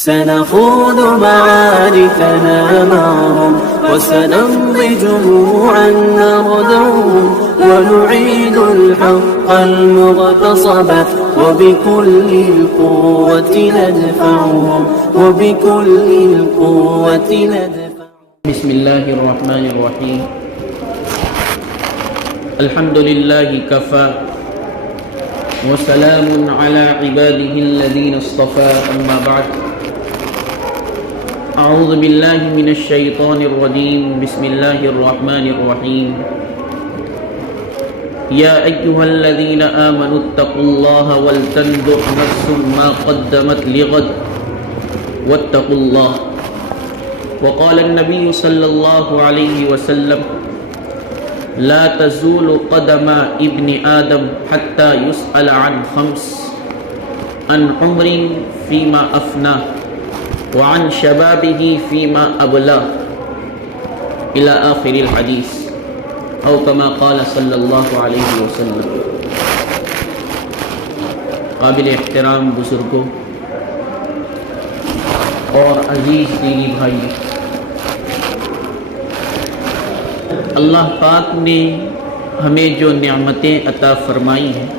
سنخوض معاركنا معهم وسنمضي جموعا نردعهم ونعيد الحق المغتصب وبكل القوة ندفعهم وبكل القوة ندفعهم. بسم الله الرحمن الرحيم. الحمد لله كفى وسلام على عباده الذين اصطفى. أما بعد، أعوذ بالله من الشيطان الرجيم. بسم الله الرحمن الرحيم. يا أيها الذين آمنوا اتقوا الله ولتنظر نفس ما قدمت لغد واتقوا الله. وقال النبي صلى الله عليه وسلم: لا تزول قدم ابن آدم حتى يسأل عن خمس: عن عمر فيما أفناه، وعن شبابه فيما أبلاه، إلى آخر الحديث، أو كما قال صلی اللہ علیہ وسلم. قابل احترام بزرگوں اور عزیز دینی بھائی، اللہ پاک نے ہمیں جو نعمتیں عطا فرمائی ہیں،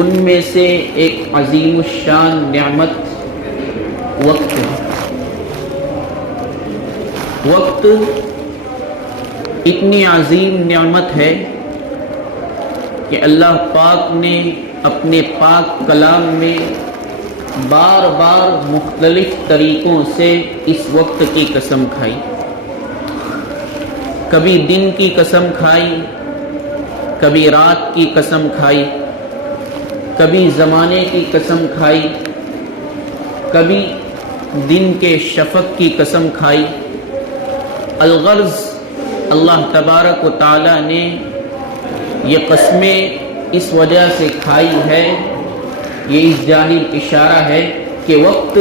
ان میں سے ایک عظیم الشان نعمت وقت ہے. وقت اتنی عظیم نعمت ہے کہ اللہ پاک نے اپنے پاک کلام میں بار بار مختلف طریقوں سے اس وقت کی قسم کھائی. کبھی دن کی قسم کھائی، کبھی رات کی قسم کھائی، کبھی زمانے کی قسم کھائی، کبھی دن کے شفق کی قسم کھائی. الغرض اللہ تبارک و تعالی نے یہ قسمیں اس وجہ سے کھائی ہے، یہ اس جانب اشارہ ہے کہ وقت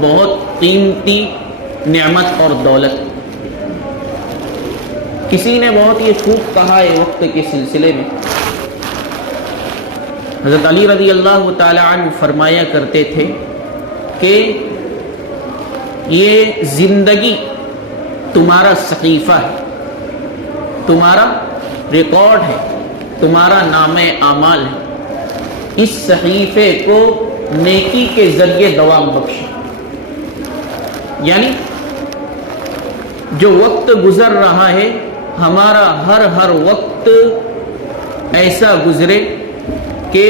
بہت قیمتی نعمت اور دولت. کسی نے بہت یہ خوب کہا ہے وقت کے سلسلے میں. حضرت علی رضی اللہ تعالی عنہ فرمایا کرتے تھے کہ یہ زندگی تمہارا صحیفہ ہے، تمہارا ریکارڈ ہے، تمہارا نامہ اعمال ہے. اس صحیفے کو نیکی کے ذریعے دوام بخشو. یعنی جو وقت گزر رہا ہے، ہمارا ہر وقت ایسا گزرے کہ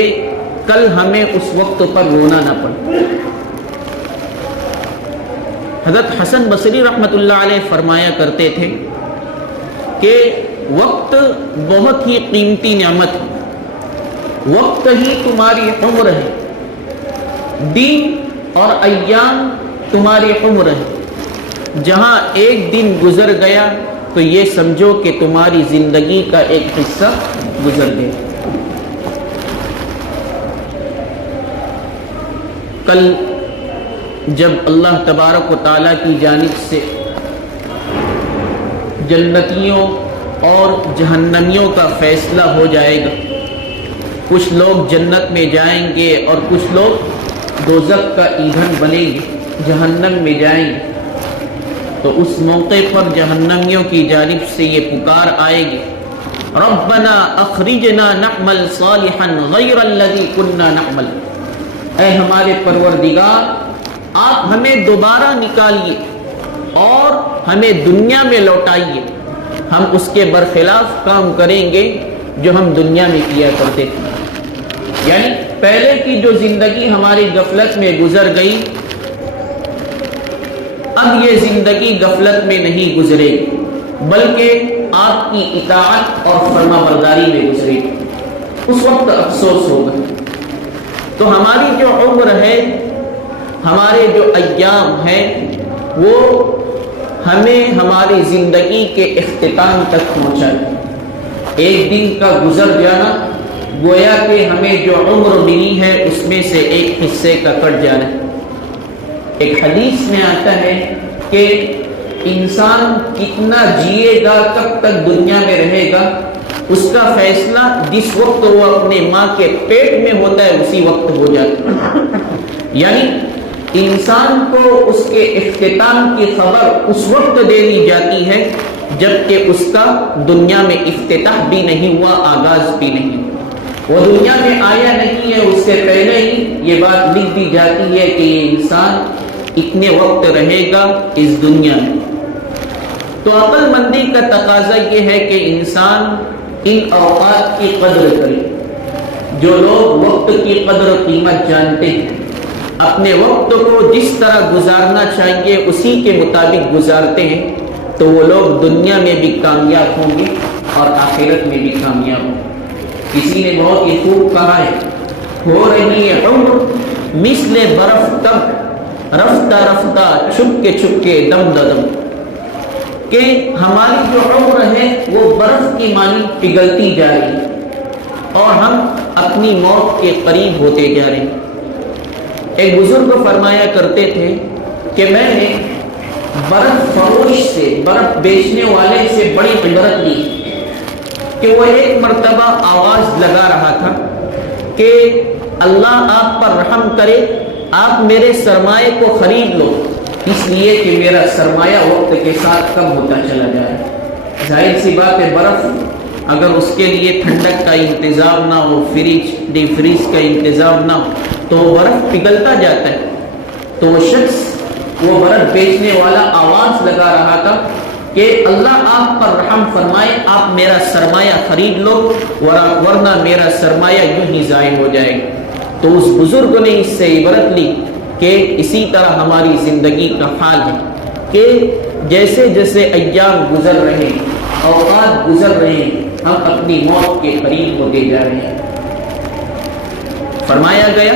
کل ہمیں اس وقت پر رونا نہ پڑے. حضرت حسن بصری رحمۃ اللہ علیہ فرمایا کرتے تھے کہ وقت بہت ہی قیمتی نعمت ہے. وقت ہی تمہاری عمر ہے، دن اور ایام تمہاری عمر ہے. جہاں ایک دن گزر گیا تو یہ سمجھو کہ تمہاری زندگی کا ایک حصہ گزر گیا. کل جب اللہ تبارک و تعالیٰ کی جانب سے جنتیوں اور جہنمیوں کا فیصلہ ہو جائے گا، کچھ لوگ جنت میں جائیں گے اور کچھ لوگ دوزخ کا ایندھن بنیں گے، جہنم میں جائیں گے. تو اس موقع پر جہنمیوں کی جانب سے یہ پکار آئے گی: ربنا اخرجنا نعمل صالحا غیر الذی كنا نعمل. اے ہمارے پروردگار، آپ ہمیں دوبارہ نکالیے اور ہمیں دنیا میں لوٹائیے. ہم اس کے برخلاف کام کریں گے جو ہم دنیا میں کیا کرتے تھے. یعنی پہلے کی جو زندگی ہماری غفلت میں گزر گئی، اب یہ زندگی غفلت میں نہیں گزرے گی، بلکہ آپ کی اطاعت اور فرما برداری میں گزرے گی. اس وقت افسوس ہوگا. تو ہماری جو عمر ہے، ہمارے جو ایام ہیں، وہ ہمیں ہماری زندگی کے اختتام تک پہنچائے. ایک دن کا گزر جانا گویا کہ ہمیں جو عمر ملی ہے اس میں سے ایک حصے کا کٹ جانا. ایک حدیث میں آتا ہے کہ انسان کتنا جیے گا، کب تک دنیا میں رہے گا، اس کا فیصلہ جس وقت وہ اپنے ماں کے پیٹ میں ہوتا ہے اسی وقت ہو جاتا ہے. یعنی انسان کو اس کے اختتام کی خبر اس وقت دے دی جاتی ہے جبکہ اس کا دنیا میں افتتاح بھی نہیں ہوا، آغاز بھی نہیں، وہ دنیا میں آیا نہیں ہے، اس سے پہلے ہی یہ بات لکھ دی جاتی ہے کہ یہ انسان اتنے وقت رہے گا اس دنیا میں۔ تو عقل مندی کا تقاضا یہ ہے کہ انسان ان اوقات کی قدر کرے۔ جو لوگ وقت کی قدر و قیمت جانتے ہیں، اپنے وقت کو جس طرح گزارنا چاہیے اسی کے مطابق گزارتے ہیں، تو وہ لوگ دنیا میں بھی کامیاب ہوں گے اور آخرت میں بھی کامیاب ہوں گے۔ کسی نے بہت ہی خوب کہا ہے، ہو رہی ہے عمر مثل برف تب، رفتہ رفتہ چھپ کے دم دم، کہ ہماری جو عمر ہے وہ برف کی مانی پگھلتی جا رہی ہے اور ہم اپنی موت کے قریب ہوتے جا رہے ہیں۔ ایک بزرگ فرمایا کرتے تھے کہ میں نے برف فروش سے، برف بیچنے والے سے بڑی عبرت لی کہ وہ ایک مرتبہ آواز لگا رہا تھا کہ اللہ آپ پر رحم کرے، آپ میرے سرمایے کو خرید لو، اس لیے کہ میرا سرمایہ وقت کے ساتھ کم ہوتا چلا جائے۔ ظاہر سی بات ہے، برف اگر اس کے لیے ٹھنڈک کا انتظام نہ ہو، فریج ڈی فریز کا انتظام نہ ہو تو برف پگھلتا جاتا ہے۔ تو وہ شخص، وہ برف بیچنے والا آواز لگا رہا تھا کہ اللہ آپ پر رحم فرمائے، آپ میرا سرمایہ خرید لو ورنہ میرا سرمایہ یوں ہی ضائع ہو جائے گا۔ تو اس بزرگ نے اس سے عبرت لی کہ اسی طرح ہماری زندگی کا حال ہے کہ جیسے جیسے ایام گزر رہے ہیں، اوقات گزر رہے ہیں، ہم اپنی موت کے قریب ہوتے جا رہے ہیں۔ فرمایا گیا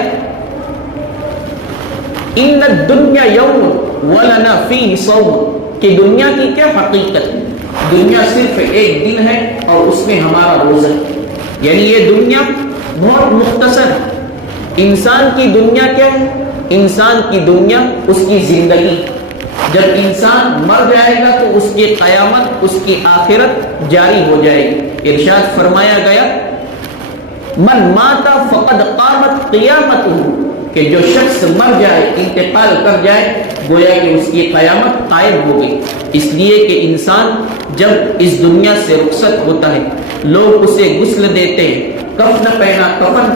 ان الدنیا یوم ولنا فیہ صوم، کہ دنیا کی کیا حقیقت ہے؟ دنیا صرف ایک دن ہے اور اس میں ہمارا روزہ ہے، یعنی یہ دنیا بہت مختصر ہے۔ انسان کی دنیا کیا ہے؟ انسان کی دنیا اس کی زندگی۔ جب انسان مر جائے گا تو اس کی قیامت، اس کی آخرت جاری ہو جائے گی۔ ارشاد فرمایا گیا من مات فقد قامت قیامتہ، کہ جو شخص مر جائے، انتقال کر جائے، گویا کہ اس کی قیامت قائم ہو گئی۔ اس لیے کہ انسان جب اس دنیا سے رخصت ہوتا ہے، لوگ اسے غسل دیتے ہیں، کفن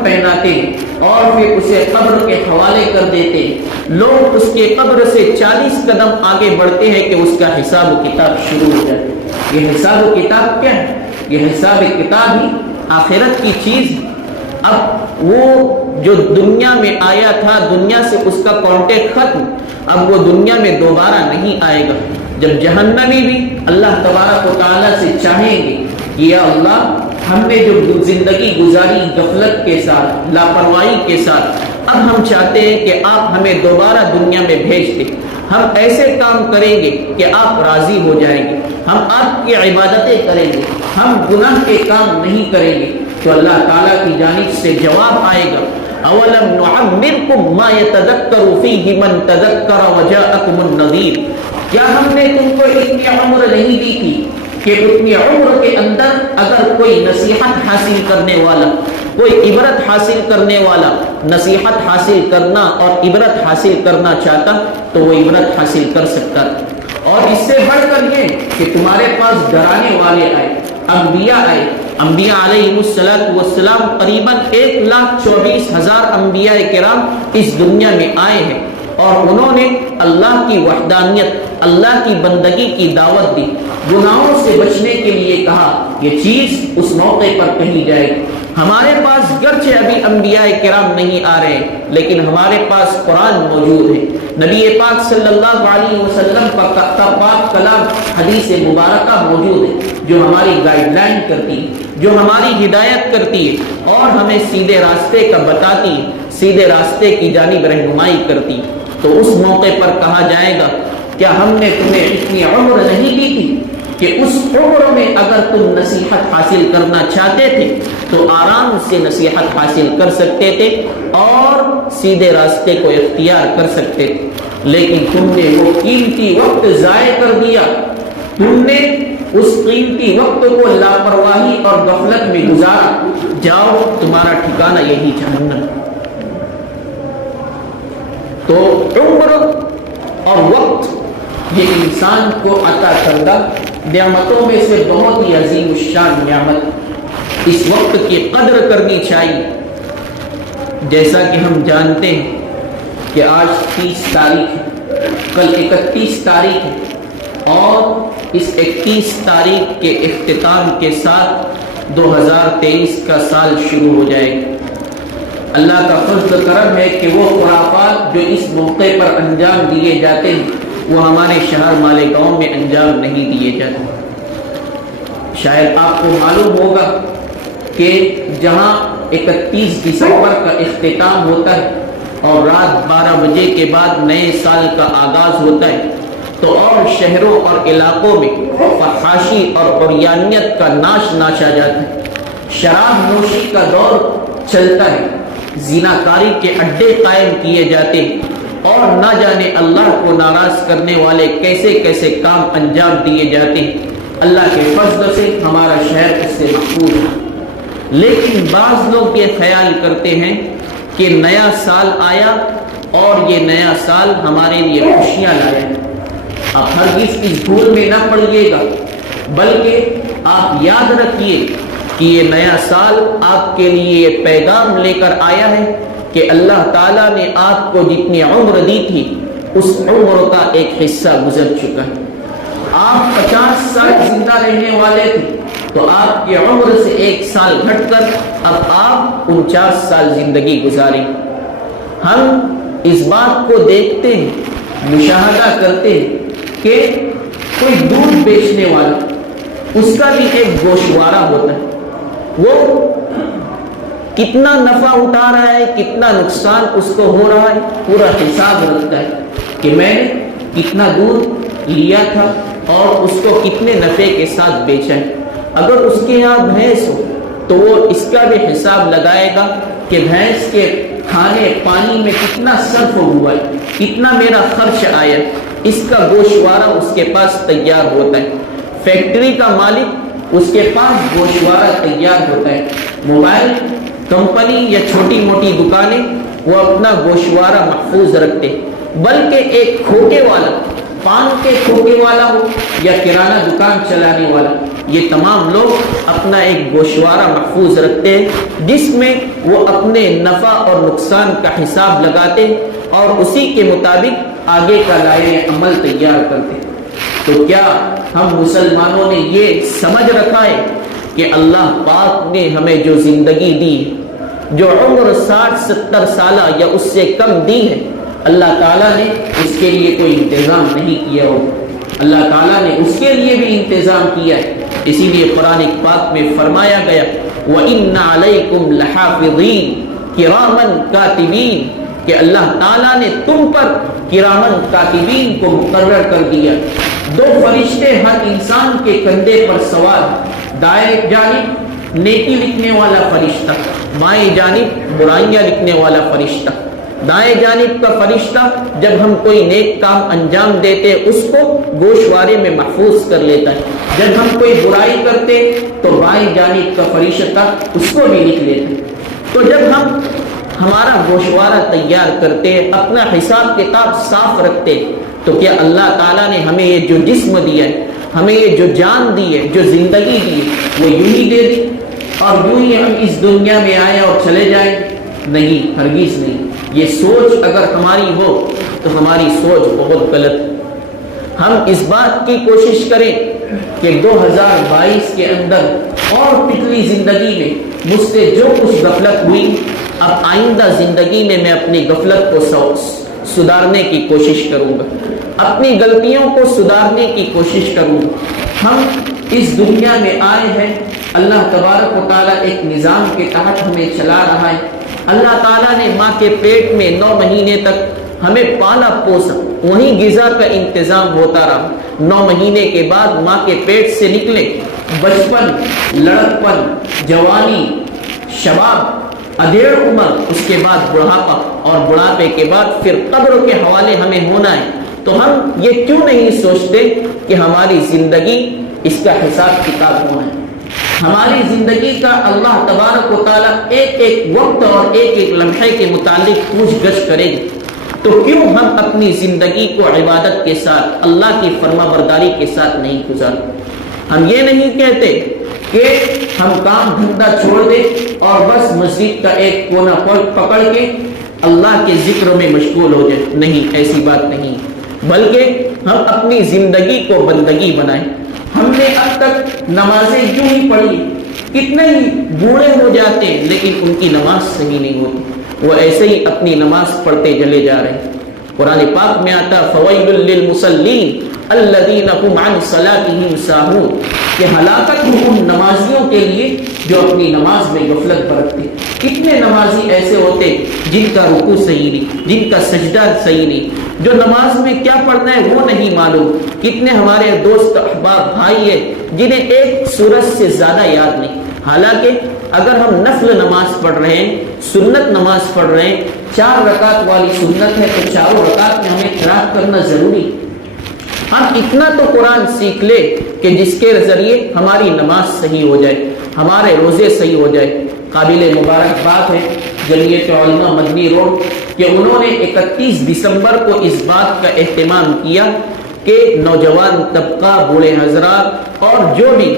پہناتے ہیں اور پھر اسے قبر کے حوالے کر دیتے ہیں۔ لوگ اس کے قبر سے 40 قدم آگے بڑھتے ہیں کہ اس کا حساب و کتاب شروع ہو جائے۔ یہ حساب و کتاب کیا ہے؟ یہ حساب کتاب ہی آخرت کی چیز ہے۔ اب وہ جو دنیا میں آیا تھا، دنیا سے اس کا کانٹیکٹ ختم، اب وہ دنیا میں دوبارہ نہیں آئے گا۔ جب جہنمی بھی اللہ تبارک و تعالیٰ سے چاہیں گے کہ یا اللہ ہم نے جو زندگی گزاری غفلت کے ساتھ، لاپرواہی کے ساتھ، اب ہم چاہتے ہیں کہ آپ ہمیں دوبارہ دنیا میں بھیج دیں، ہم ایسے کام کریں گے کہ آپ راضی ہو جائیں گے، ہم آپ کی عبادتیں کریں گے، ہم گناہ کے کام نہیں کریں گے۔ تو اللہ تعالیٰ کی جانب سے جواب آئے گا اولم نعمرکم ما یتذکر فیہ من تذکر وجاءکم النذیر، کیا ہم نے تم کو اتنی عمر نہیں دی تھی کہ اتنی عمر کے اندر اگر کوئی نصیحت حاصل کرنے والا، کوئی عبرت حاصل کرنے والا نصیحت حاصل کرنا اور عبرت حاصل کرنا چاہتا تو وہ عبرت حاصل کر سکتا تھا۔ اور اس سے بڑھ کر یہ کہ تمہارے پاس ڈرانے والے آئے، انبیاء آئے، انبیاء علیہ السلام قریباً 1,24,000 انبیاء کرام اس دنیا میں آئے ہیں اور انہوں نے اللہ کی وحدانیت، اللہ کی بندگی کی دعوت دی، گناہوں سے بچنے کے لیے کہا۔ یہ چیز اس موقع پر کہی جائے گی۔ ہمارے پاس گرچہ ابھی انبیاء کرام نہیں آ رہے لیکن ہمارے پاس قرآن موجود ہے، نبی پاک صلی اللہ علیہ وسلم کا پاک کلام حدیث مبارکہ موجود ہے جو ہماری گائیڈ لائن کرتی ہے، جو ہماری ہدایت کرتی ہے اور ہمیں سیدھے راستے کا بتاتی ہے، سیدھے راستے کی جانب رہنمائی کرتی ہے۔ تو اس موقع پر کہا جائے گا کیا ہم نے تمہیں اتنی عمر نہیں دی تھی کہ اس عمر میں اگر تم نصیحت حاصل کرنا چاہتے تھے تو آرام سے نصیحت حاصل کر سکتے تھے اور سیدھے راستے کو اختیار کر سکتے تھے، لیکن تم نے وہ قیمتی وقت ضائع کر دیا، تم نے اس قیمتی وقت کو لاپرواہی اور غفلت میں گزارا۔ جاؤ، تمہارا ٹھکانہ یہی جہنم۔ تو عمر اور وقت یہ انسان کو عطا کردہ نعمتوں میں سے بہت ہی عظیم الشان نعمت، اس وقت کی قدر کرنی چاہیے۔ جیسا کہ ہم جانتے ہیں کہ آج 30 تاریخ ہے، کل 31 تاریخ ہے، اور اس 31 تاریخ کے اختتام کے ساتھ 2023 کا سال شروع ہو جائے گا۔ اللہ کا فضل کرم ہے کہ وہ خرافات جو اس موقع پر انجام دیے جاتے ہیں وہ ہمارے شہر مالیگاؤں میں انجام نہیں دیے جاتے۔ شاید آپ کو معلوم ہوگا کہ جہاں 31 دسمبر کا اختتام ہوتا ہے اور رات 12 بجے کے بعد نئے سال کا آغاز ہوتا ہے، تو اور شہروں اور علاقوں میں فحاشی اور عریانیت کا ناش ناشا جاتا ہے، شراب نوشی کا دور چلتا ہے، زناکاری کے اڈے قائم کیے جاتے ہیں، اور نہ جانے اللہ کو ناراض کرنے والے کیسے کیسے کام انجام دیے جاتے ہیں۔ اللہ کے فضل سے ہمارا شہر اس سے محفوظ ہے، لیکن بعض لوگ یہ خیال کرتے ہیں کہ نیا سال آیا اور یہ نیا سال ہمارے لیے خوشیاں لایا۔ آپ ہرگز اس بھول میں نہ پڑیے گا، بلکہ آپ یاد رکھیے کہ یہ نیا سال آپ کے لیے یہ پیغام لے کر آیا ہے کہ اللہ تعالیٰ نے آپ کو جتنی عمر دی تھی اس عمر کا ایک حصہ گزر چکا ہے۔ آپ 50 سال زندہ رہنے والے تھے تو آپ کی عمر سے 1 سال گھٹ کر اب آپ 49 سال زندگی گزاریں۔ ہم اس بات کو دیکھتے ہیں، مشاہدہ کرتے ہیں کہ کوئی دودھ بیچنے والا، اس کا بھی ایک گوشوارہ ہوتا ہے، وہ کتنا نفع اٹھا رہا ہے، کتنا نقصان اس کو ہو رہا ہے، پورا حساب رکھتا ہے کہ میں نے کتنا دودھ لیا تھا اور اس کو کتنے نفع کے ساتھ بیچا ہے۔ اگر اس کے یہاں بھینس ہو تو وہ اس کا بھی حساب لگائے گا کہ بھینس کے کھانے پانی میں کتنا صرف ہوا ہے، کتنا میرا خرچ آیا، اس کا گوشوارہ اس کے پاس تیار ہوتا ہے۔ فیکٹری کا مالک، اس کے پاس گوشوارہ تیار ہوتا ہے۔ موبائل کمپنی یا چھوٹی موٹی دکانیں وہ اپنا گوشوارہ محفوظ رکھتے، بلکہ ایک کھوکے والا، پان کے کھوکے والا ہو یا کرانہ دکان چلانے والا، یہ تمام لوگ اپنا ایک گوشوارہ محفوظ رکھتے ہیں جس میں وہ اپنے نفع اور نقصان کا حساب لگاتے اور اسی کے مطابق آگے کا دائرۂ عمل تیار کرتے۔ تو کیا ہم مسلمانوں نے یہ سمجھ رکھا ہے کہ اللہ پاک نے ہمیں جو زندگی دی، جو عمر 60-70 سالہ یا اس سے کم دی ہے، اللہ تعالیٰ نے اس کے لیے کوئی انتظام نہیں کیا ہو، اللہ تعالیٰ نے اس کے لیے بھی انتظام کیا ہے۔ اسی لیے قرآن پاک میں فرمایا گیا وَإِنَّ عَلَيْكُمْ لَحَافِظِينَ کِرَامًا کاتبین، کہ اللہ تعالیٰ نے تم پر کرامن کاتبین کو مقرر کر دیا، 2 فرشتے ہر انسان کے کندھے پر سوار، دائیں جانب نیکی لکھنے والا فرشتہ، بائیں جانب برائیاں لکھنے والا فرشتہ۔ دائیں جانب کا فرشتہ جب ہم کوئی نیک کام انجام دیتے اس کو گوشوارے میں محفوظ کر لیتا ہے، جب ہم کوئی برائی کرتے تو بائیں جانب کا فرشتہ اس کو بھی لکھ لیتا ہے۔ تو جب ہم ہمارا گوشوارہ تیار کرتے، اپنا حساب کتاب صاف رکھتے، تو کیا اللہ تعالیٰ نے ہمیں یہ جو جسم دیا ہے، ہمیں یہ جو جان دی ہے، جو زندگی دی ہے، وہ یوں ہی دے دی اور یوں ہی ہم اس دنیا میں آئے اور چلے جائیں؟ نہیں، ہرگز نہیں۔ یہ سوچ اگر ہماری ہو تو ہماری سوچ بہت غلط ہے۔ ہم اس بات کی کوشش کریں کہ 2022 کے اندر اور پچھلی زندگی میں مجھ سے جو کچھ غفلت ہوئی، اب آئندہ زندگی میں میں اپنی غفلت کو سدھارنے کی کوشش کروں گا، اپنی غلطیوں کو سدھارنے کی کوشش کروں گا۔ ہم اس دنیا میں آئے ہیں، اللہ تبارک و تعالیٰ ایک نظام کے تحت ہمیں چلا رہا ہے۔ اللہ تعالیٰ نے ماں کے پیٹ میں 9 مہینے تک ہمیں پالا پوسا، وہیں غذا کا انتظام ہوتا رہا۔ 9 مہینے کے بعد ماں کے پیٹ سے نکلے، بچپن، لڑکپن، جوانی، شباب، ادھیڑ عمر، اس کے بعد بڑھاپا، اور بڑھاپے کے بعد پھر قبر کے حوالے ہمیں ہونا ہے۔ تو ہم یہ کیوں نہیں سوچتے کہ ہماری زندگی اس کا حساب کتاب ہونا ہے؟ ہماری زندگی کا اللہ تبارک و تعالیٰ ایک ایک وقت اور ایک ایک لمحے کے متعلق پوچھ گچھ کرے گی۔ تو کیوں ہم اپنی زندگی کو عبادت کے ساتھ، اللہ کی فرما برداری کے ساتھ نہیں گزارتے؟ ہم یہ نہیں کہتے کہ ہم کام دھندا چھوڑ دیں اور بس مسجد کا ایک کونا پکڑ کے اللہ کے ذکر میں مشغول ہو جائے، نہیں، ایسی بات نہیں، بلکہ ہم اپنی زندگی کو بندگی بنائیں۔ ہم نے اب تک نمازیں یوں ہی پڑھی، کتنے ہی بوڑھے ہو جاتے ہیں لیکن ان کی نماز صحیح نہیں ہوتی، وہ ایسے ہی اپنی نماز پڑھتے چلے جا رہے ہیں۔ قرآن پاک میں آتا فویل للمصلین الذین هم عن صلاتهم ساہون، کہ ہلاکت ہو ان نمازیوں کے لیے جو اپنی نماز میں غفلت برتتے۔ کتنے نمازی ایسے ہوتے جن کا رکوع صحیح نہیں، جن کا سجدہ صحیح نہیں، جو نماز میں کیا پڑھنا ہے وہ نہیں معلوم۔ کتنے ہمارے دوست احباب بھائی ہیں جنہیں ایک سورت سے زیادہ یاد نہیں، حالانکہ اگر ہم نفل نماز پڑھ رہے ہیں، سنت نماز پڑھ رہے ہیں، 4 رکعت والی سنت ہے تو 4 رکعت میں ہمیں قرات کرنا ضروری۔ ہم اتنا تو قرآن سیکھ لے کہ جس کے ذریعے ہماری نماز صحیح ہو جائے، ہمارے روزے صحیح ہو جائے۔ قابل مبارک بات ہے جمعیت علماء مدنی روڈ کہ انہوں نے 31 دسمبر کو اس بات کا اہتمام کیا کہ نوجوان طبقہ، بوڑھے حضرات اور جو بھی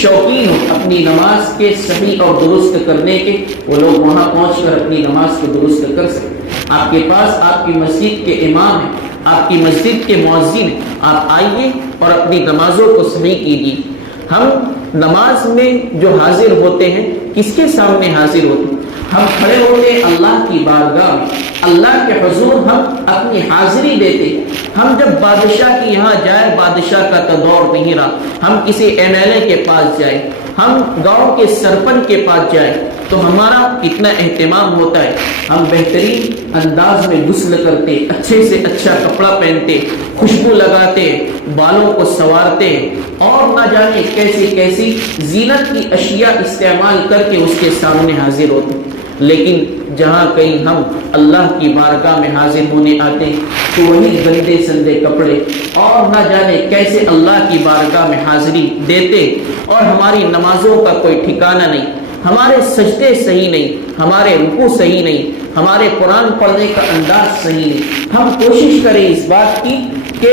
شوقین ہو اپنی نماز کے صحیح اور درست کرنے کے، وہ لوگ وہاں پہنچ کر اپنی نماز کو درست کر سکتے۔ آپ کے پاس آپ کی مسجد کے امام ہیں، آپ کی مسجد کے مؤذن ہیں، آپ آئیے اور اپنی نمازوں کو صحیح کیجیے۔ ہم نماز میں جو حاضر ہوتے ہیں کس کے سامنے حاضر ہوتے ہیں؟ ہم کھڑے ہوتے ہیں اللہ کی بارگاہ میں، اللہ کے حضور ہم اپنی حاضری دیتے۔ ہم جب بادشاہ کی یہاں جائے، بادشاہ کا تو دور نہیں رہا، ہم کسی MLA کے پاس جائیں، ہم گاؤں کے سرپنچ کے پاس جائیں تو ہمارا کتنا اہتمام ہوتا ہے۔ ہم بہترین انداز میں غسل کرتے، اچھے سے اچھا کپڑا پہنتے، خوشبو لگاتے، بالوں کو سنوارتے اور نہ جانے کیسی کیسی زینت کی اشیاء استعمال کر کے اس کے سامنے حاضر ہوتے۔ لیکن جہاں کہیں ہم اللہ کی بارگاہ میں حاضر ہونے آتے ہیں تو وہی گندے سندے کپڑے اور نہ جانے کیسے اللہ کی بارگاہ میں حاضری دیتے، اور ہماری نمازوں کا کوئی ٹھکانہ نہیں، ہمارے سجدے صحیح نہیں، ہمارے رکوع صحیح نہیں، ہمارے قرآن پڑھنے کا انداز صحیح نہیں۔ ہم کوشش کریں اس بات کی کہ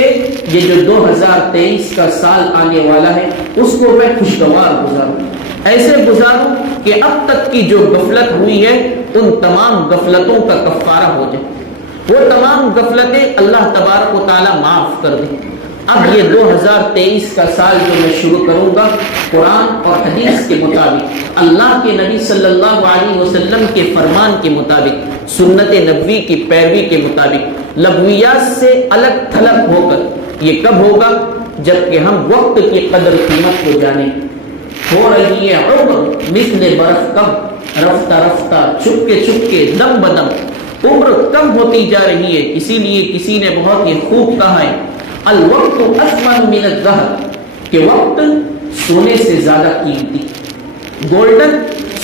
یہ جو 2023 کا سال آنے والا ہے اس کو میں خوشگوار گزاروں، ایسے گزاروں کہ اب تک کی جو غفلت ہوئی ہے ان تمام غفلتوں کا کفارہ ہو جائے، وہ تمام غفلتیں اللہ تبارک و تعالی معاف کر دے۔ اب یہ 2023 کا سال جو میں شروع کروں گا قرآن اور حدیث کے مطابق، اللہ کے نبی صلی اللہ علیہ وسلم کے فرمان کے مطابق، سنت نبوی کی پیروی کے مطابق، لغویات سے الگ تھلگ ہو کر۔ یہ کب ہوگا؟ جب کہ ہم وقت کی قدر قیمت کو جانیں۔ ہو رہی ہے عمر مثل برف کم، رفتہ رفتہ چپکے دم بدم، عمر کم ہوتی جا رہی ہے۔ اسی لیے کسی نے بہت ہی خوب کہا ہے الوقت اثمن من الذهب، کہ وقت سونے سے زیادہ قیمتی، گولڈن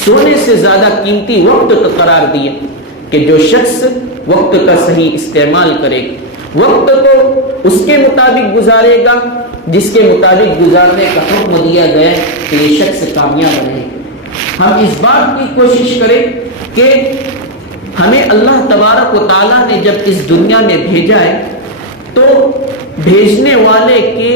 سونے سے زیادہ قیمتی وقت کو قرار دیے کہ جو شخص وقت کا صحیح استعمال کرے گا، وقت کو اس کے مطابق گزارے گا جس کے مطابق گزارنے کا حکم دیا گیا کہ یہ شخص کامیاب رہے گا۔ ہم اس بات کی کوشش کریں کہ ہمیں اللہ تبارک و تعالیٰ نے جب اس دنیا میں بھیجا ہے تو بھیجنے والے کے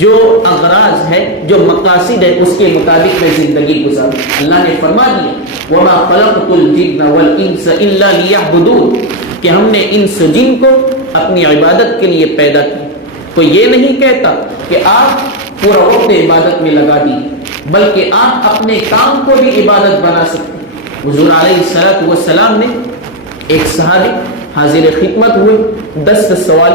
جو اغراض ہے، جو مقاصد ہے، اس کے مطابق میں زندگی گزاروں۔ اللہ نے فرما دیا وَمَا خَلَقْتُ الْجِنَّ وَالْإِنسَ إِلَّا لِيَعْبُدُونَ، کہ ہم نے انس و جن کو اپنی عبادت کے لیے پیدا کیا۔ کوئی یہ نہیں کہتا کہ آپ پورا وقت عبادت میں لگا دیجیے، بلکہ آپ اپنے کام کو بھی عبادت بنا سکتے ہیں۔ حضور علیہ السلام نے ایک صحابی حاضر خدمت ہوئے، 10 سوال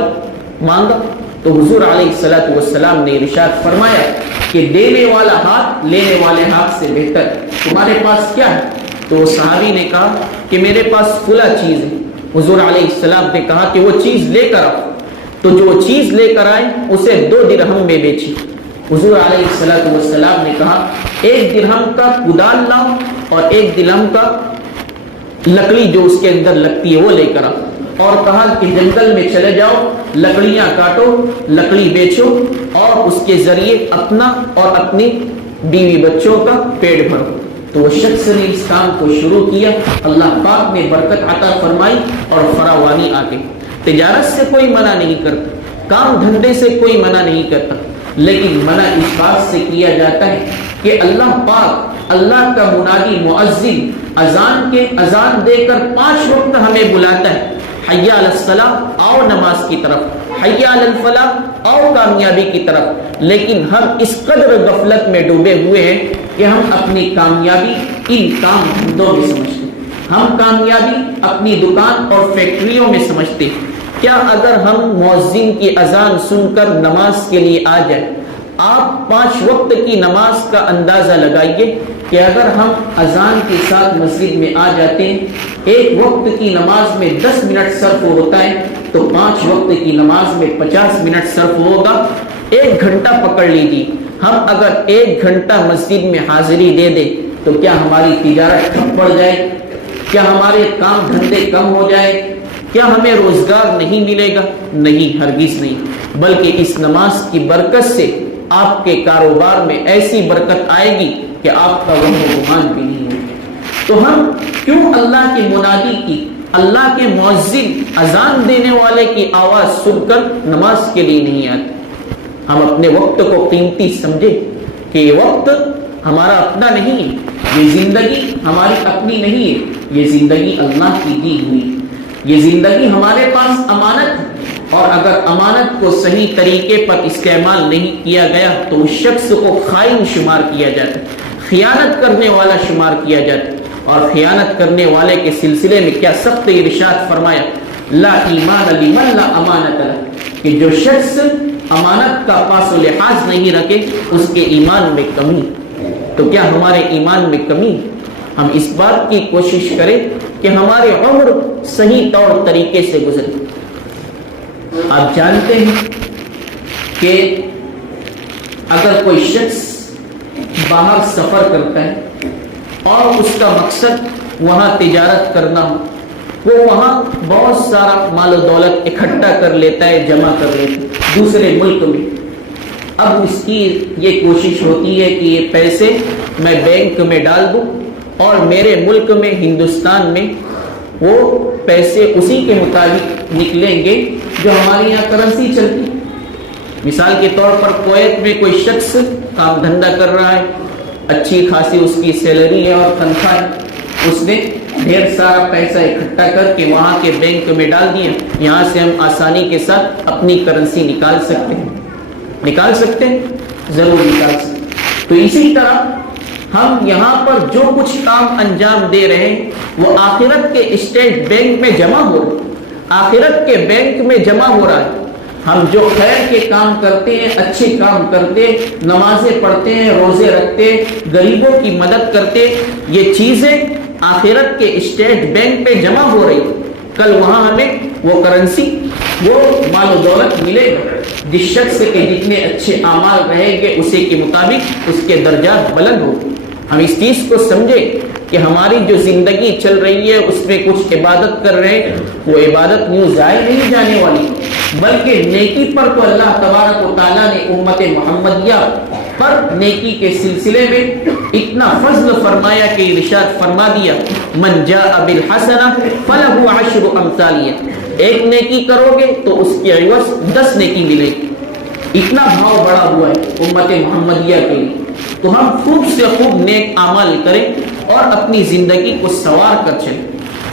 مانگا تو حضور علیہ السلام نے ارشاد فرمایا کہ دینے والا ہاتھ لینے والے ہاتھ سے بہتر ہے، تمہارے پاس کیا ہے؟ تو صحابی نے کہا کہ میرے پاس فلاں چیز ہے۔ حضور علیہ السلام نے کہا کہ وہ چیز لے کر آؤ، تو جو چیز لے کر آئے اسے 2 درہم میں بیچی۔ حضور علیہ السلام نے کہا 1 درہم کا کدال لاؤ اور 1 درہم کا لکڑی جو اس کے اندر لگتی ہے وہ لے کر آؤ، اور کہا کہ جنگل میں چلے جاؤ، لکڑیاں کاٹو، لکڑی بیچو اور اس کے ذریعے اپنا اور اپنی بیوی بچوں کا پیٹ بھرو۔ تو تو وہ شخص نے اس کام کو شروع کیا، اللہ پاک نے برکت عطا فرمائی اور فراوانی آ گئی۔ تجارت سے کوئی منع نہیں کرتا، کام دھندے سے کوئی منع نہیں کرتا، لیکن منع اس بات سے کیا جاتا ہے کہ اللہ پاک، اللہ کا منادی مؤذن اذان دے کر 5 وقت ہمیں بلاتا ہے، حی علی الصلاۃ، آؤ نماز کی طرف، حی علی الفلاح، آؤ کامیابی کی طرف، لیکن ہم اس قدر غفلت میں ڈوبے ہوئے ہیں کہ ہم اپنی کامیابی ان کام دھندوں میں سمجھتے ہیں، ہم کامیابی اپنی دکان اور فیکٹریوں میں سمجھتے ہیں۔ کیا اگر ہم مؤذن کی اذان سن کر نماز کے لیے آ جائیں، آپ 5 وقت کی نماز کا اندازہ لگائیے کہ اگر ہم اذان کے ساتھ مسجد میں آ جاتے ہیں، 1 وقت کی نماز میں 10 منٹ صرف ہوتا ہے، تو 5 وقت کی نماز میں 50 منٹ صرف ہوگا، 1 گھنٹہ پکڑ لیجیے۔ ہم اگر 1 گھنٹہ مسجد میں حاضری دے دیں تو کیا ہماری تجارت ٹھپ پڑ جائے؟ کیا ہمارے کام دھندے کم ہو جائے؟ کیا ہمیں روزگار نہیں ملے گا؟ نہیں، ہرگز نہیں، بلکہ اس نماز کی برکت سے آپ کے کاروبار میں ایسی برکت آئے گی کہ آپ کا وہم و گمان بھی نہیں ہوگا۔ تو ہم کیوں اللہ کے منادی کی، اللہ کے مؤذن اذان دینے والے کی آواز سن کر نماز کے لیے نہیں آتے؟ ہم اپنے وقت کو قیمتی سمجھے کہ یہ وقت ہمارا اپنا نہیں ہے، یہ زندگی ہماری اپنی نہیں ہے، یہ زندگی اللہ کی دی ہوئی، یہ زندگی ہمارے پاس امانت ہے، اور اگر امانت کو صحیح طریقے پر استعمال نہیں کیا گیا تو اس شخص کو خائن شمار کیا جاتا ہے، خیانت کرنے والا شمار کیا جاتا ہے۔ اور خیانت کرنے والے کے سلسلے میں کیا سخت ارشاد فرمایا، لا ایمان لمن لا امانت لہ، کہ جو شخص امانت کا پاس و لحاظ نہیں رکھے اس کے ایمان میں کمی۔ تو کیا ہمارے ایمان میں کمی؟ ہم اس بات کی کوشش کریں کہ ہمارے عمر صحیح طور طریقے سے گزرے۔ آپ جانتے ہیں کہ اگر کوئی شخص باہر سفر کرتا ہے اور اس کا مقصد وہاں تجارت کرنا ہو، وہ وہاں بہت سارا مال و دولت اکٹھا کر لیتا ہے، جمع کر لیتا ہے دوسرے ملک میں۔ اب اس کی یہ کوشش ہوتی ہے کہ یہ پیسے میں بینک میں ڈال دوں اور میرے ملک میں، ہندوستان میں، وہ پیسے اسی کے مطابق نکلیں گے جو ہمارے یہاں کرنسی چلتی۔ مثال کے طور پر کویت میں کوئی شخص کام دھندا کر رہا ہے، اچھی خاصی اس کی سیلری ہے اور تنخواہ ہے، اس نے ڈھیر سارا پیسہ اکٹھا کر کے وہاں کے بینک میں ڈال دیا، یہاں سے ہم آسانی کے ساتھ اپنی کرنسی نکال سکتے ہیں، ضرور نکال سکتے ہیں۔ تو اسی طرح ہم یہاں پر جو کچھ کام انجام دے رہے ہیں وہ آخرت کے اسٹیٹ بینک میں جمع ہو رہا ہے، آخرت کے بینک میں جمع ہو رہا ہے۔ ہم جو خیر کے کام کرتے ہیں، اچھے کام کرتے، نمازیں پڑھتے ہیں، روزے رکھتے، غریبوں کی مدد کرتے، یہ چیزیں آخرت کے اسٹیٹ بینک پہ جمع ہو رہی، کل وہاں ہمیں وہ کرنسی، وہ مال و دولت ملے گا۔ جس شخص کے جتنے اچھے اعمال رہیں گے اسی کے مطابق اس کے درجات بلند ہو۔ ہم اس چیز کو سمجھے کہ ہماری جو زندگی چل رہی ہے اس میں کچھ عبادت کر رہے ہیں، وہ عبادت یوں ضائع نہیں جانے والی، بلکہ نیکی پر تو اللہ تبارک و تعالیٰ نے امت محمدیہ پر نیکی کے سلسلے میں اتنا فضل فرمایا کہ ارشاد فرما دیا، من جاء بالحسنہ فلہ عشر امثالها، ایک نیکی کرو گے تو اس کی عوض 10 نیکی ملے گی۔ اتنا بھاؤ بڑا ہوا ہے امت محمدیہ کے لیے۔ تو ہم خوب سے خوب نیک اعمال کریں اور اپنی زندگی کو سنوار کر چلیں۔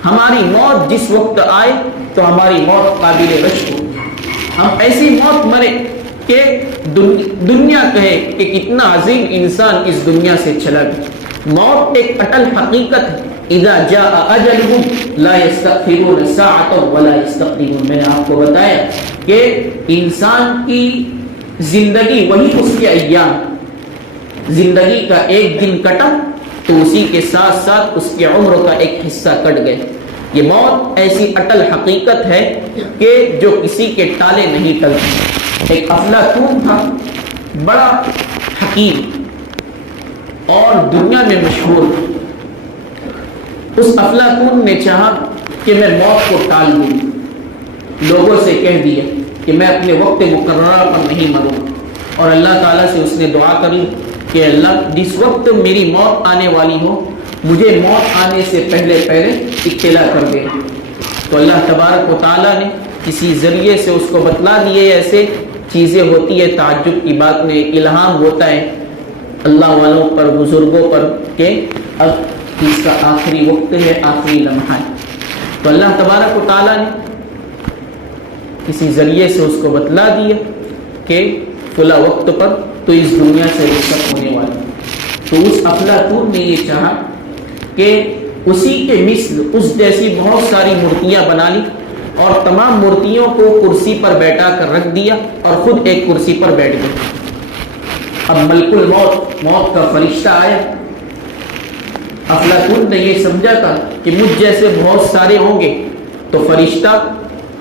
ہماری موت جس وقت آئے تو ہماری موت قابل رشک ہو، ہم ایسی موت مرے کہ دنیا کہے کہ کتنا عظیم انسان اس دنیا سے چلا گیا۔ موت ایک اٹل حقیقت ہے، اذا جاء اجلهم لا يستأخرون ساعة ولا يستقدمون۔ میں نے آپ کو بتایا کہ انسان کی زندگی وہی اس کے ایام، زندگی کا ایک دن کٹا تو اسی کے ساتھ ساتھ اس کے عمر کا ایک حصہ کٹ گئے۔ یہ موت ایسی اٹل حقیقت ہے کہ جو کسی کے ٹالے نہیں ٹلتی۔ ایک افلاطون تھا، بڑا حکیم اور دنیا میں مشہور۔ اس افلاطون نے چاہا کہ میں موت کو ٹال دوں، لوگوں سے کہہ دیا کہ میں اپنے وقت مقررہ پر نہیں مروں، اور اللہ تعالیٰ سے اس نے دعا کری کہ اللہ جس وقت میری موت آنے والی ہو مجھے موت آنے سے پہلے اطلاع کر دے. تو اللہ تبارک و تعالیٰ نے کسی ذریعے سے اس کو بتلا دیے. ایسے چیزیں ہوتی ہے تعجب کی بات نہیں، الہام ہوتا ہے اللہ والوں پر، بزرگوں پر، کہ اب اس کا آخری وقت ہے، آخری لمحہ ہے. تو اللہ تبارک و تعالیٰ نے کسی ذریعے سے اس کو بتلا دیا کہ فلاں وقت پر تو اس دنیا سے رخصت ہونے والا. تو اس افلاطون نے یہ چاہا کہ اسی کے مثل اس جیسی بہت ساری مورتیاں بنا لی اور تمام مورتیوں کو کرسی پر بیٹھا کر رکھ دیا اور خود ایک کرسی پر بیٹھ گیا. اب ملک الموت، موت کا فرشتہ آیا. افلاطون نے یہ سمجھا تھا کہ مجھ جیسے بہت سارے ہوں گے تو فرشتہ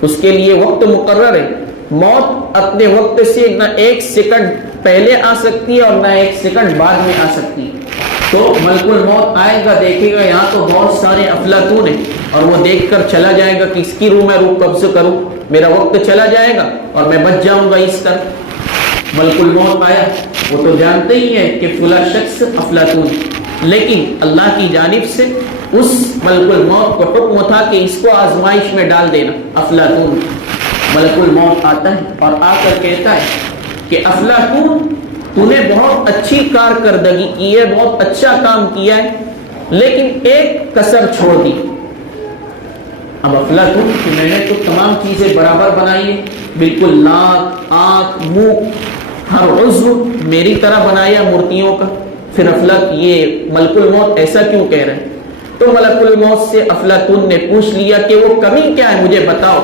اس کے لیے وقت مقرر ہے. موت اپنے وقت سے نہ ایک سیکنڈ پہلے آ سکتی ہے اور نہ ایک سیکنڈ بعد میں آ سکتی ہے. تو ملک الموت آئے گا، دیکھے گا یہاں تو بہت سارے افلاطون ہیں، اور وہ دیکھ کر چلا جائے گا کہ اس کی روح میں روح قبض کروں، میرا وقت چلا جائے گا اور میں بچ جاؤں گا اس طرح. ملک الموت آیا، وہ تو جانتے ہی ہیں کہ فلاں شخص افلاطون، لیکن اللہ کی جانب سے اس ملک الموت کو حکم تھا کہ اس کو آزمائش میں ڈال دینا. افلاطون، ملک الموت آتا ہے اور آ کر کہتا ہے کہ افلاطون، تو نے بہت اچھی کارکردگی کی ہے، بہت اچھا کام کیا ہے، لیکن ایک کسر چھوڑ دی. اب افلاطون کہ میں نے تو تمام چیزیں برابر بنائی ہیں، بالکل ناک، آنکھ، منہ، ہر عضو میری طرح بنایا مورتیوں کا. پھر یہ ملک الموت ایسا کیوں کہہ رہے ہیں؟ تو ملک الموت سے افلاطون نے پوچھ لیا کہ وہ کمی کیا ہے، مجھے بتاؤ.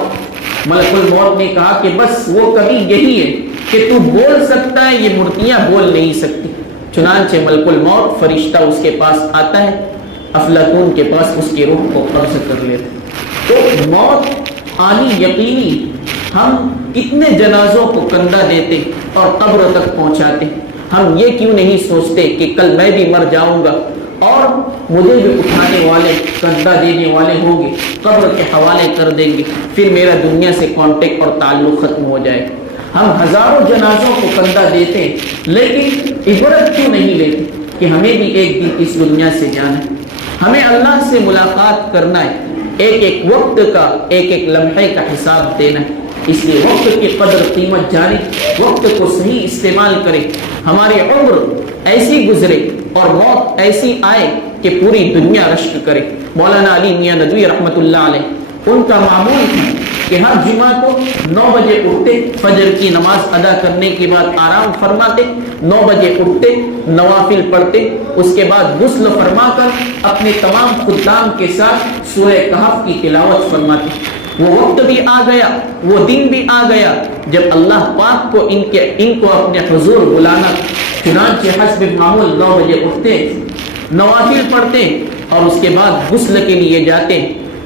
ملک الموت نے کہا کہ بس وہ کمی یہی ہے کہ تو بول سکتا ہے، یہ مورتیاں بول نہیں سکتی. چنانچہ ملک الموت فرشتہ اس کے پاس آتا ہے، افلاطون کے پاس اس کی روح کو قبض کر لیتا. تو موت آنی یقینی. ہم کتنے جنازوں کو کندھا دیتے اور قبر تک پہنچاتے. ہم یہ کیوں نہیں سوچتے کہ کل میں بھی مر جاؤں گا اور مجھے بھی اٹھانے والے، کندھا دینے والے ہوں گے، قبر کے حوالے کر دیں گے، پھر میرا دنیا سے کانٹیکٹ اور تعلق ختم ہو جائے. ہم ہزاروں جنازوں کو کندھا دیتے لیکن عبرت کیوں نہیں لیتے کہ ہمیں بھی ایک دن اس دنیا سے جانا ہے، ہمیں اللہ سے ملاقات کرنا ہے، ایک ایک وقت کا، ایک ایک لمحے کا حساب دینا ہے. اس لیے وقت کی قدر قیمت جانی، وقت کو صحیح استعمال کرے. ہماری عمر ایسی گزرے اور موت ایسی آئے کہ پوری دنیا رشک کرے. مولانا علی میاں ندوی رحمۃ اللہ علیہ، ان کا معمول تھا کہ ہر جمعہ کو 9 بجے اٹھتے، فجر کی نماز ادا کرنے کے بعد آرام فرماتے، 9 بجے اٹھتے، نوافل پڑھتے، اس کے بعد غسل فرما کر اپنے تمام خدام کے ساتھ سورہ کہف کی تلاوت فرماتے. وہ وقت بھی آ گیا، وہ دن بھی آ گیا جب اللہ پاک کو ان کو اپنے حضور بلانا. چنانچہ حسب معمول 9 بجے اٹھتے، نوافل پڑھتے اور اس کے بعد غسل کے لیے جاتے.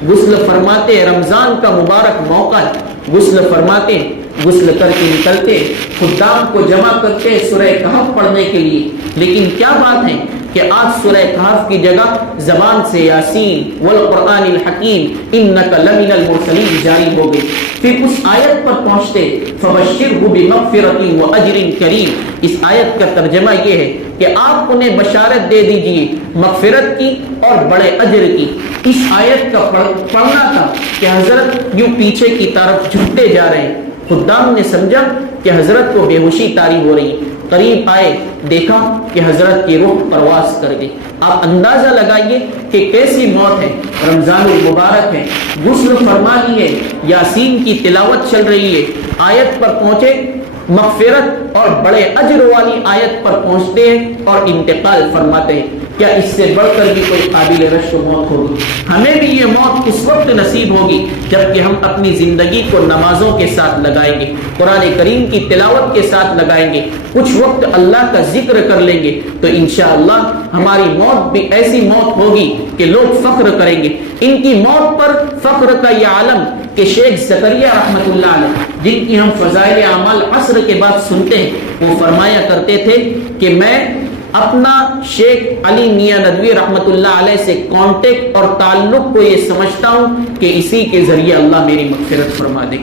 غسل فرماتے، رمضان کا مبارک موقع، غسل فرماتے، غسل کر کے نکلتے، خدام کو جمع کرتے سورہ کہف پڑھنے کے لیے. لیکن کیا بات ہے کہ آج سورہ کہف کی جگہ زبان سے یاسین والقرآن الحکیم انک لمن المرسلین جاری ہو گئی. پھر اس آیت پر پہنچتے فبشرہ بمغفرۃ واجر کریم. اس آیت کا ترجمہ یہ ہے کہ آپ انہیں بشارت دے دیجئے مغفرت کی اور بڑے اجر کی. اس آیت کا پڑھنا تھا کہ حضرت یوں پیچھے کی طرف جھکتے جا رہے ہیں. خدام نے سمجھا کہ حضرت کو بے ہوشی طاری ہو رہی ہے. قریب آئے، دیکھا کہ حضرت کی روح پرواز کر گئی. آپ اندازہ لگائیے کہ کیسی موت ہے. رمضان المبارک ہے، غسل فرما لیے، یاسین کی تلاوت چل رہی ہے، آیت پر پہنچے، مغفرت اور بڑے اجر والی آیت پر پہنچتے ہیں اور انتقال فرماتے ہیں. کیا اس سے بڑھ کر بھی کوئی قابل رشک موت ہوگی؟ ہمیں بھی یہ موت اس وقت نصیب ہوگی جب کہ ہم اپنی زندگی کو نمازوں کے ساتھ لگائیں گے، قرآن کریم کی تلاوت کے ساتھ لگائیں گے، کچھ وقت اللہ کا ذکر کر لیں گے تو انشاءاللہ ہماری موت بھی ایسی موت ہوگی کہ لوگ فخر کریں گے. ان کی موت پر فخر کا یہ عالم کہ شیخ زکریا رحمۃ اللہ علیہ، جن کی ہم فضائل اعمال عصر کے بعد سنتے ہیں، وہ فرمایا کرتے تھے کہ میں اپنا شیخ علی میاں ندوی رحمۃ اللہ علیہ سے کانٹیکٹ اور تعلق کو یہ سمجھتا ہوں کہ اسی کے ذریعے اللہ میری مغفرت فرما دے.